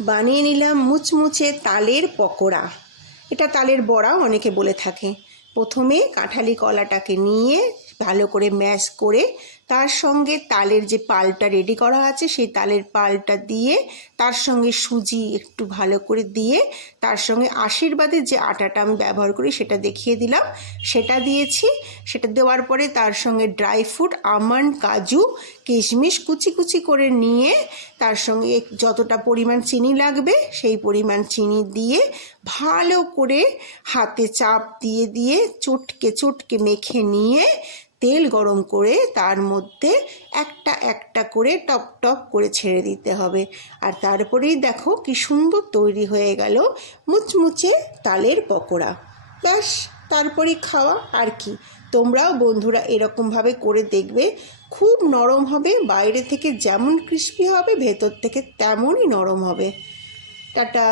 বানিয়ে নিলাম মুচমুচে তালের পকোড়া। এটা তালের বড়া, অনেকে বলে থাকে। প্রথমে কাঁঠালি কলাটাকে নিয়ে ভালো করে ম্যাশ করে তার সঙ্গে তালের যে পালটা রেডি করা আছে, সেই তালের পালটা দিয়ে তার সঙ্গে সুজি একটু ভালো করে দিয়ে তার সঙ্গে আশীর্বাদের যে আটাটা আমি ব্যবহার করি সেটা দেখিয়ে দিলাম। সেটা দিয়েছি। সেটা দেওয়ার পরে তার সঙ্গে ড্রাই ফ্রুট আমন্ড কাজু, কিশমিশ কুচি কুচি করে নিয়ে তার সঙ্গে যতটা পরিমাণ চিনি লাগবে সেই পরিমাণ চিনি দিয়ে ভালো করে হাতে চাপ দিয়ে দিয়ে চটকে চটকে মেখে নিয়ে তেল গরম করে তার মধ্যে একটা একটা করে টপ টপ করে ছেড়ে দিতে হবে। আর তারপরেই দেখো কি সুন্দর তৈরি হয়ে গেল মুচমুচে তালের পকোড়া। ব্যাস তারপরে খাওয়া, আর কি। তোমরাও বন্ধুরা এরকমভাবে করে দেখবে। খুব নরম হবে, বাইরে থেকে যেমন ক্রিস্পি হবে, ভেতর থেকে তেমনই নরম হবে। টাটা!